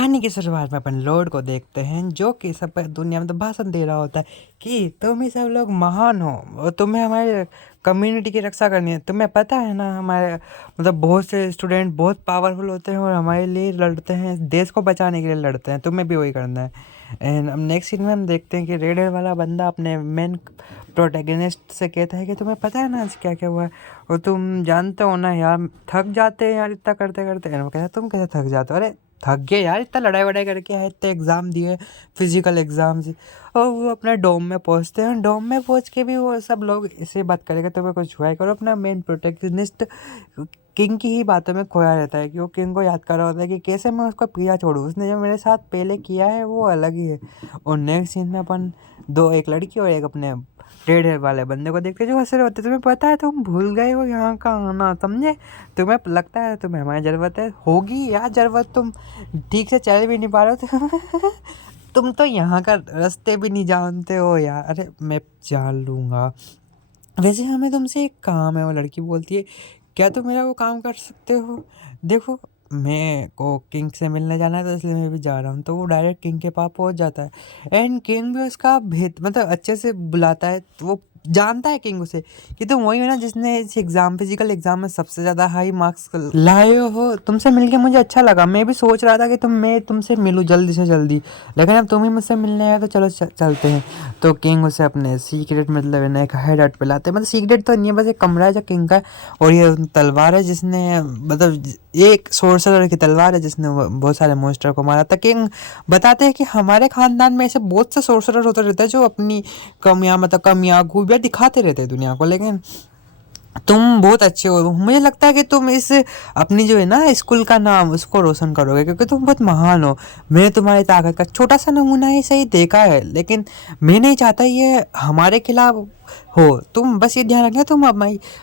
कहानी की शुरुआत में अपन लॉर्ड को देखते हैं जो कि सब दुनिया में तो भाषण दे रहा होता है कि तुम ही सब लोग महान हो और तुम्हें हमारे कम्युनिटी की रक्षा करनी है। तुम्हें पता है ना, हमारे मतलब बहुत से स्टूडेंट बहुत पावरफुल होते हैं और हमारे लिए लड़ते हैं, देश को बचाने के लिए लड़ते हैं। तुम्हें भी वही करना है। एंड अब नेक्स्ट सीन में हम देखते हैं कि रेड हेयर वाला बंदा अपने मेन प्रोटैगनिस्ट से कहता है कि तुम्हें पता है ना आज क्या क्या हुआ है, और तुम जानते हो ना यार, थक जाते हैं यार इतना करते करते। एंड वो कहता है तुम कैसे थक जाते हो? अरे थक गए यार, इतना लड़ाई वड़ाई करके आए, इतने एग्ज़ाम दिए, फिजिकल एग्ज़ाम्स। और वो अपने डोम में पहुंचते हैं। डोम में पहुंच के भी वो सब लोग इसे बात करेगा तुम्हें कुछ हुआ है करो। अपना मेन प्रोटेक्शनिस्ट किंग की ही बातों में खोया रहता है कि वो किंग को याद कर रहा होता है कि कैसे मैं उसका पीछा छोड़ूं, उसने जो मेरे साथ पहले किया है वो अलग ही है। और नेक्स्ट सीन में अपन दो, एक लड़की और एक अपने रेड हेयर वाले बंदे को देखते हैं जो हंस रहे होते हैं। तुम्हें पता है तुम भूल गए हो यहाँ का आना, समझे? तुम्हें लगता है तुम्हें हमारी ज़रूरत है, होगी यार ज़रूरत, तुम ठीक से चल भी नहीं पा रहे हो तो तुम तो यहाँ का रास्ते भी नहीं जानते हो यार। अरे मैं जान लूँगा, वैसे हमें तुमसे एक काम है। वो लड़की बोलती है क्या तुम मेरा वो काम कर सकते हो? देखो, मैं को किंग से मिलने जाना है तो इसलिए मैं भी जा रहा हूँ। तो वो डायरेक्ट किंग के पास पहुँच जाता है। एंड किंग भी उसका भेद मतलब अच्छे से बुलाता है। तो वो जानता है किंग उसे कि तुम वही हो ना जिसने इस एग्ज़ाम फिजिकल एग्ज़ाम में सबसे ज़्यादा हाई मार्क्स लाए हो। तुमसे मिलके मुझे अच्छा लगा, मैं भी सोच रहा था कि मैं तुमसे मिलूँ जल्दी से जल्दी, लेकिन अब तुम ही मुझसे मिलने आए तो चलो चलते हैं। तो किंग उसे अपने सीक्रेट मतलब है ना एक हाइड आउट पे लाते हैं। मतलब सीक्रेट तो नहीं है, बस एक कमरा है जो किंग का है। और ये तलवार है जिसने मतलब एक सोर्सरर की तलवार है जिसने बहुत सारे मॉन्स्टर को मारा था। किंग बताते हैं कि हमारे खानदान में ऐसे बहुत से सोर्सरर होते रहते हैं जो अपनी कमियां मतलब कमियां खूबियां दिखाते रहते हैं दुनिया को, लेकिन तुम बहुत अच्छे हो। मुझे लगता है कि तुम इस अपनी जो है ना स्कूल का नाम उसको रोशन करोगे क्योंकि तुम बहुत महान हो। मैंने तुम्हारी ताकत का छोटा सा नमूना ही सही देखा है, लेकिन मैं नहीं चाहता ये हमारे खिलाफ हो। तुम बस ये ध्यान रखना, तुम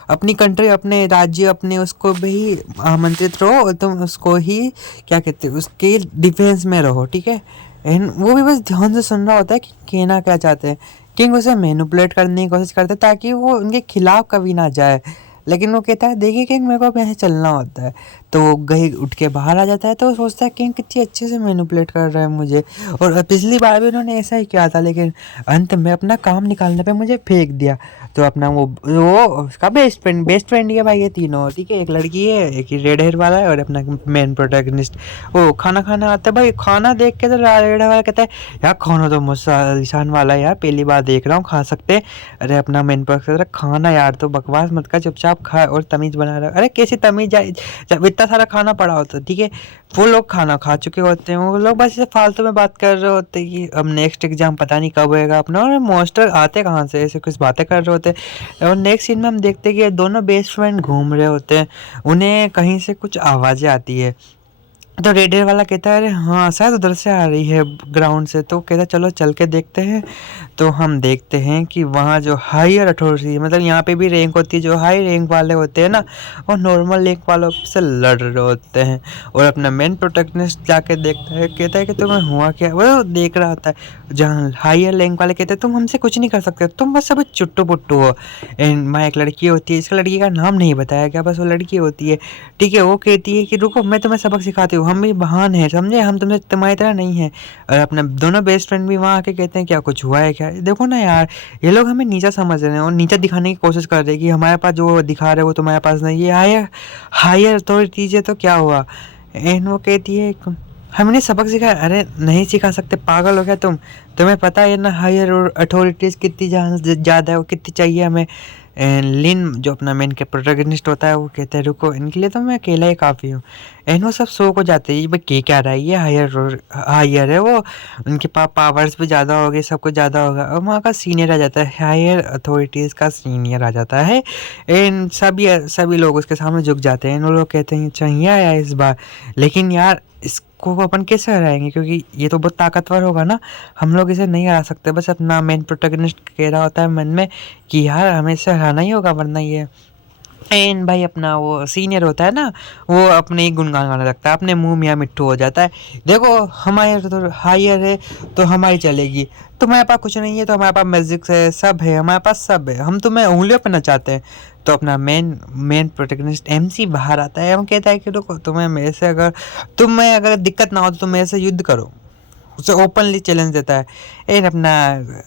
अपनी कंट्री अपने राज्य अपने उसको भी आमंत्रित रहो और तुम उसको ही क्या कहते हैं उसके डिफेंस में रहो, ठीक है? एंड वो भी बस ध्यान से सुन रहा होता है कि कहना क्या चाहते हैं। किंग उसे मैनिपुलेट करने की कोशिश करते ताकि वो उनके खिलाफ कभी ना जाए, लेकिन वो कहता है देखिए किंग मेरे को अब यहाँ चलना होता है। तो वो गही उठ के बाहर आ जाता है। तो वो सोचता है किंग कितनी अच्छे से मैनिपुलेट कर रहा है मुझे, और पिछली बार भी उन्होंने ऐसा ही किया था, लेकिन अंत में अपना काम निकालने पे मुझे फेंक दिया। तो अपना वो उसका बेस्ट फ्रेंड ही है भाई, ये तीनों, ठीक है? एक लड़की है, एक ही रेड हेयर वाला है और अपना मेन प्रोटैगनिस्ट। वो खाना खाना आता है भाई। खाना देख के तो रेड हेयर वाला कहता है यार खाना तो मुझसे आलिशान वाला है यार, पहली बार देख रहा हूँ, खा सकते हैं। अरे अपना मेन प्रोटैगनिस्ट खाना यार, तो बकवास मत कर, चुपचाप खा और तमीज़ बना रहा। अरे कैसी तमीज़ जब इतना सारा खाना पड़ा होता है, ठीक है? वो लोग खाना खा चुके होते हैं, वो लोग बस ऐसे फालतू में बात कर रहे होते हैं कि अब नेक्स्ट एग्जाम पता नहीं कब होएगा अपना, और मॉन्स्टर आते कहाँ से, ऐसे कुछ बातें कर रहे होते हैं। और नेक्स्ट सीन में हम देखते हैं कि ये दोनों बेस्ट फ्रेंड घूम रहे होते हैं, उन्हें कहीं से कुछ आवाज़ें आती है। तो रेड हेयर वाला कहता है अरे हाँ शायद उधर से आ रही है ग्राउंड से। तो कहता है चलो चल के देखते हैं। तो हम देखते हैं कि वहाँ जो हायर अथॉरिटी है, मतलब यहाँ पे भी रैंक होती है, जो हाई रैंक वाले होते हैं ना वो नॉर्मल रैंक वालों से लड़ रहे होते हैं। और अपना मेन प्रोटेक्शनिस्ट जाके देखता है, कहता है कि तुम्हें हुआ क्या? वो देख रहा होता है जहाँ हायर रैंक वाले कहते हैं तुम हमसे कुछ नहीं कर सकते, तुम बस सब चुट्टू पुट्टू हो। एंड वहाँ एक लड़की होती है, इसका लड़की का नाम नहीं बताया गया, बस वो लड़की होती है, ठीक है? वो कहती है कि रुको मैं तुम्हें सबक सिखाती हूँ, हम भी महान हैं, समझे? हम तुमसे तुम्हारी तरह नहीं हैं। और अपने दोनों बेस्ट फ्रेंड भी वहाँ आके कहते हैं क्या कुछ हुआ है क्या? देखो ना यार, ये लोग हमें नीचा समझ रहे हैं और नीचा दिखाने की कोशिश कर रहे हैं कि हमारे पास जो दिखा रहे हैं वो तुम्हारे पास नहीं है। हायर हायर अथॉरिटीज है तो क्या हुआ? एंड वो कहती है हमने सबक सिखाया। अरे नहीं सिखा सकते, पागल हो गया तुम? तुम्हें पता है ना हायर अथॉरिटीज़ कितनी ज़्यादा है, वो कितनी चाहिए हमें? एंड लिन जो अपना मेन के प्रोटैगनिस्ट होता है वो कहता है रुको इनके लिए तो मैं अकेला ही काफ़ी हूँ। एंड वो सब शो को जाते हैं भाई के क्या रहा है, ये हायर है, वो उनके पास पावर्स भी ज़्यादा हो गए, सब कुछ ज़्यादा होगा। और वहाँ का सीनियर आ जाता है, हायर अथॉरिटीज़ का सीनियर आ जाता है। एंड सभी सभी लोग उसके सामने झुक जाते हैं। वो लोग कहते हैं चाहिए आया इस बार, लेकिन यार इसको अपन कैसे हराएंगे क्योंकि ये तो बहुत ताकतवर होगा ना, हम लोग इसे नहीं हरा सकते। बस अपना मेन प्रोटैगनिस्ट कह रहा होता है मन में कि यार हमें इसे हराना ही होगा वरना ये एन भाई अपना वो सीनियर होता है ना, वो अपने ही गुणगान गाने लगता है, अपने मुंह मियाँ मिट्ठू हो जाता है। देखो हमारे तो हायर है तो हमारी चलेगी, तुम्हारे पास कुछ नहीं है तो हमारे पास म्यूजिक है, सब है हमारे पास, सब है, हम तुम्हें उंगलियों पे नचाते हैं। तो अपना मेन मेन प्रोटेगनिस्ट एमसी बाहर आता है, हम कहता है कि रुको, तुम्हें अगर दिक्कत ना हो तो तुम मेरे से युद्ध करो, उसे ओपनली चैलेंज देता है। इन अपना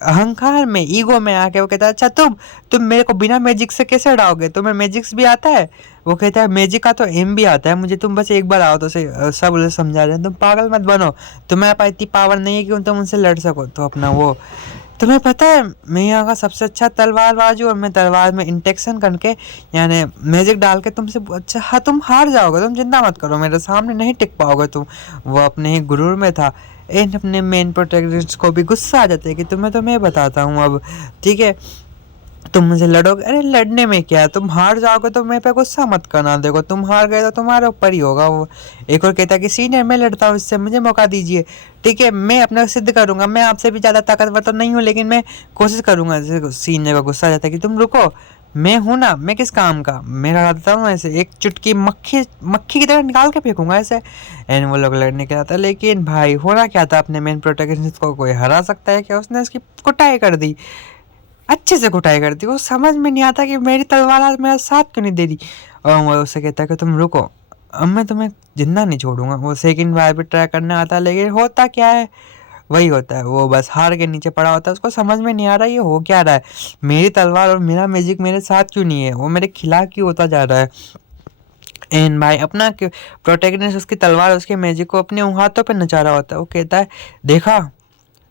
अहंकार में, ईगो में आके वो कहता है अच्छा तुम मेरे को बिना मैजिक से कैसे हराओगे, तुम्हें मैजिक्स भी आता है। वो कहता है मैजिक का तो एम भी आता है मुझे, तुम बस एक बार आओ तो से सब उसे समझा रहे हैं, तुम पागल मत बनो, तुम्हारे पास इतनी पावर नहीं है कि तुम उनसे लड़ सको। तो अपना वो, तुम्हें पता है मैं यहाँ का सबसे अच्छा तलवारबाज हूँ, और मैं तलवार में इंटेक्शन करके यानी मैजिक डाल के तुमसे, अच्छा हाँ तुम हार जाओगे, तुम चिंता मत करो, मेरे सामने नहीं टिक पाओगे तुम। वो अपने ही गुरूर में था। इन अपने मेन प्रोटेक्टिस्ट को भी गुस्सा आ जाता है कि तुम्हें तो मैं बताता हूँ अब, ठीक है तुम मुझे लड़ोगे, अरे लड़ने में क्या है, तुम हार जाओगे तो मेरे पे गुस्सा मत करना, देखो तुम हार गए तो तुम्हारे ऊपर ही होगा। वो एक और कहता है कि सीनियर मैं लड़ता हूँ इससे, मुझे मौका दीजिए, ठीक है मैं अपना सिद्ध करूंगा, मैं आपसे भी ज़्यादा ताकतवर तो नहीं हूँ लेकिन मैं कोशिश करूंगा। सीनियर को गुस्सा आ जाता है कि तुम रुको, मैं हूं ना, मैं किस काम का, मैं लड़ा देता हूँ ऐसे, एक चुटकी मक्खी मक्खी की तरह निकाल के फेंकूंगा ऐसे। एंड वो लोग लड़ने के आता, लेकिन भाई होना क्या था, अपने मेन प्रोटेगनिस्ट को कोई हरा सकता है क्या, उसने उसकी कुटाई कर दी, अच्छे से कुटाई कर दी। वो समझ में नहीं आता कि मेरी तलवार आज मेरा साथ क्यों नहीं दे रही। और वो उससे कहता है कि तुम रुको, अब मैं तुम्हें जिंदा नहीं छोड़ूंगा। वो सेकंड बार भी ट्राई करने आता है, लेकिन होता क्या है, वही होता है, वो बस हार के नीचे पड़ा होता है, उसको समझ में नहीं आ रहा ये हो क्या रहा है, मेरी तलवार और मेरा मैजिक मेरे साथ क्यों नहीं है, वो मेरे खिलाफ क्यों होता जा रहा है। एंड भाई अपना प्रोटेगनिस्ट उसकी तलवार उसके मैजिक को अपने हाथों पे नचा रहा होता है। वो कहता है देखा,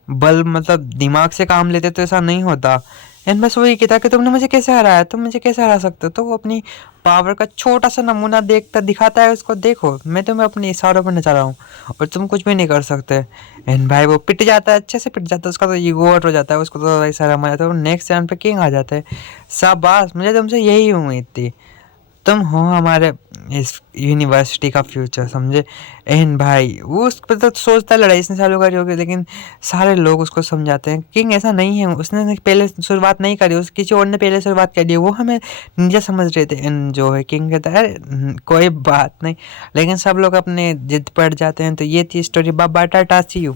बल मतलब दिमाग से काम लेते तो ऐसा नहीं होता। एंड बस वही कहता कि तुमने मुझे कैसे हराया, तुम मुझे कैसे हरा सकते हो। तो वो अपनी पावर का छोटा सा नमूना देखता दिखाता है उसको, देखो मैं तुम्हें अपने इशारों पर नचा रहा हूँ और तुम कुछ भी नहीं कर सकते। एंड भाई वो पिट जाता है, अच्छे से पिट जाता है, उसका तो ईगो हर्ट हो जाता है, उसको तो ऐसा रमा जाता है, वो नेक्स्ट टाइम पे किंग आ जाता है। शाबाश, मुझे तुमसे यही उम्मीद थी, तुम हो हमारे इस यूनिवर्सिटी का फ्यूचर, समझे। एहन भाई वो उस पर तो सोचता है लड़ाई इसने चालू करी होगी, लेकिन सारे लोग उसको समझाते हैं किंग ऐसा नहीं है, उसने पहले शुरुआत नहीं करी, उस किसी और ने पहले शुरुआत कर दी, वो हमें निंजा समझ रहे थे। जो है किंग कहता है अरे कोई बात नहीं, लेकिन सब लोग अपने जिद पड़ जाते हैं। तो ये थी स्टोरी, बाबा टाटा सी यू।